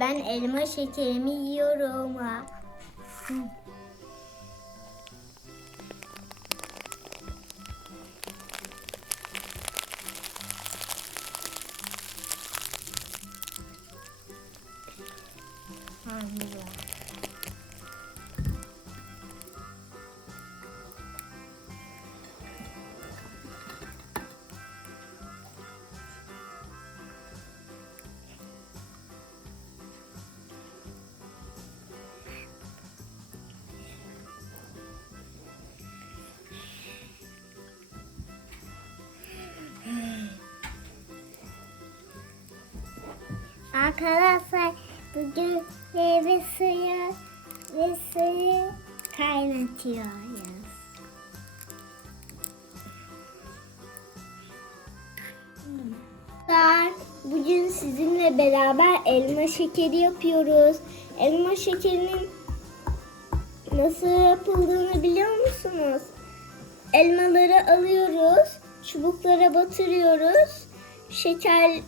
Ben elma şekerimi yiyorum. Ha. Arkadaşlar bugün meyve suyu ve suyu kaynatıyoruz. Arkadaşlar, Bugün sizinle beraber elma şekeri yapıyoruz. Elma şekerinin nasıl yapıldığını biliyor musunuz? Elmaları alıyoruz, çubuklara batırıyoruz. Şeker,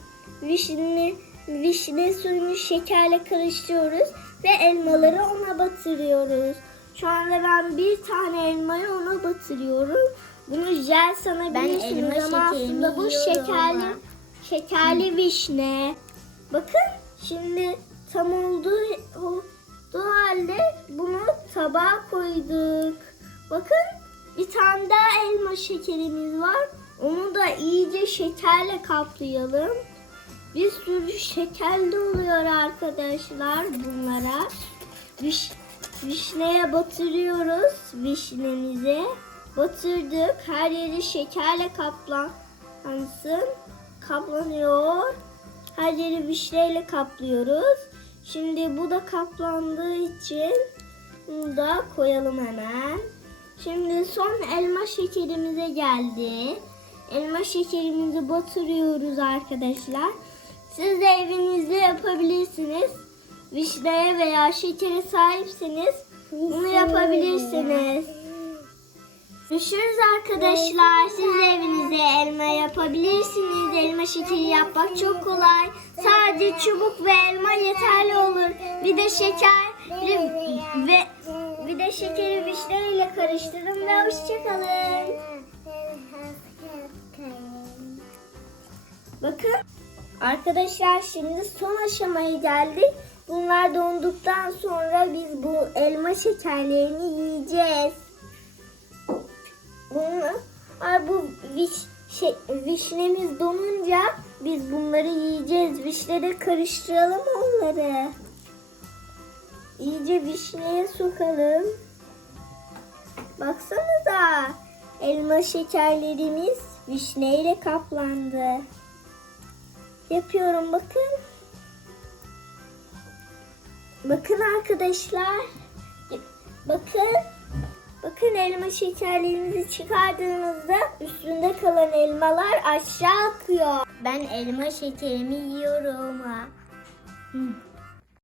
vişne, vişne suyunu şekerle karıştırıyoruz ve elmaları ona batırıyoruz. Şu anda ben bir tane elmayı ona batırıyorum. Bunu jel sanabilirsiniz elma ama aslında bu şekerli ama. şekerli vişne. Bakın şimdi tam olduğu, olduğu halde bunu tabağa koyduk. Bakın bir tane daha elma şekerimiz var. Onu da iyice şekerle kaplayalım. Bir sürü şekerli oluyor arkadaşlar bunlara. Viş, vişneye batırıyoruz vişnemizi. Batırdık. Her yeri şekerle kaplansın. Kaplanıyor. Her yeri vişneyle kaplıyoruz. Şimdi bu da kaplandığı için bunu da koyalım hemen. Şimdi son elma şekerimize geldi. Elma şekerimizi batırıyoruz arkadaşlar. Siz de evinizde yapabilirsiniz. Vişneye veya şekere sahipseniz bunu yapabilirsiniz. Görüşürüz arkadaşlar. Siz de evinizde elma yapabilirsiniz. Elma şekeri yapmak çok kolay. Sadece çubuk ve elma yeterli olur. Bir de şeker ve bir de şekeri vişne ile karıştırın ve hoşçakalın. Bakın arkadaşlar şimdi son aşamaya geldik. Bunlar donduktan sonra biz bu elma şekerlerini yiyeceğiz. Bunu ay bu viş, şey, vişnemiz donunca biz bunları yiyeceğiz. Vişnede karıştıralım onları. İyice vişneye sokalım. Baksanıza elma şekerlerimiz vişneyle kaplandı. Yapıyorum bakın. Bakın arkadaşlar. Bakın. Bakın elma şekerlerinizi çıkardığınızda üstünde kalan elmalar aşağı akıyor. Ben elma şekerimi yiyorum. Ha. Hı.